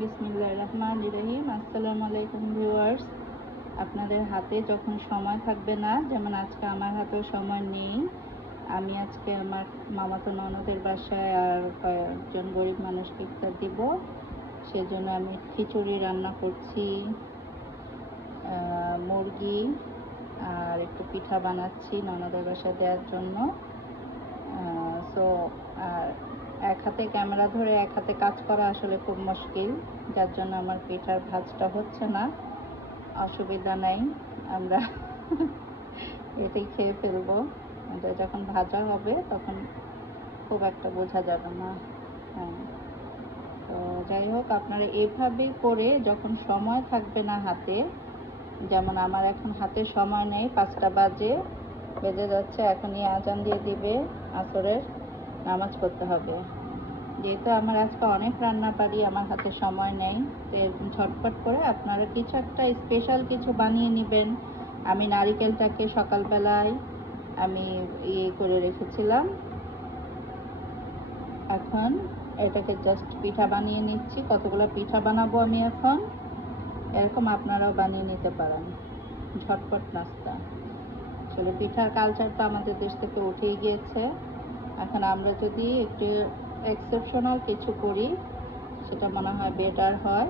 বিসমিল্লাহির রহমানির রহিম। আসসালামু আলাইকুম ভিউয়ার্স। আপনাদের হাতে যখন সময় থাকবে না, যেমন আজকে আমার হাতেও সময় নেই, আমি আজকে আমার মামাতো ননদের বাসায় আর কয়েকজন গরিব মানুষকে ইফতার দিব, সেজন্য আমি খিচুড়ি রান্না করছি, মুরগি আর একটু পিঠা বানাচ্ছি ননদের বাসায় দেওয়ার জন্য। আর এক হাতে ক্যামেরা ধরে এক হাতে কাজ করা আসলে খুব মুশকিল, যার জন্য আমার পিঠার ভাজটা হচ্ছে না। অসুবিধা নাই, আমরা এটাই খেয়ে ফেলবো। এটা যখন ভাজা হবে তখন খুব একটা বোঝা যাবে না। হ্যাঁ, তো যাই হোক, আপনারা এভাবেই করে যখন সময় থাকবে না হাতে, যেমন আমার এখন হাতে সময় নেই, 5টা বেজে যাচ্ছে, এখনই আজান দিয়ে দিবে, আসরের নামাজ পড়তে হবে। যেহেতু আমার আজকে অনেক রান্না পারি, আমার হাতে সময় নেই, তো ঝটপট করে আপনারা কিছু একটা স্পেশাল কিছু বানিয়ে নেবেন। আমি নারিকেলটাকে সকালবেলায় আমি করে রেখেছিলাম, এখন এটাকে জাস্ট পিঠা বানিয়ে নিচ্ছি। কতগুলো পিঠা বানাবো আমি এখন, এরকম আপনারাও বানিয়ে নিতে পারেন, ঝটপট নাস্তা। আসলে পিঠার কালচারটা আমাদের দেশ থেকে উঠে গিয়েছে। এখন আমরা যদি একটু এক্সেপশনাল কিছু করি, সেটা মনে হয় বেটার হয়।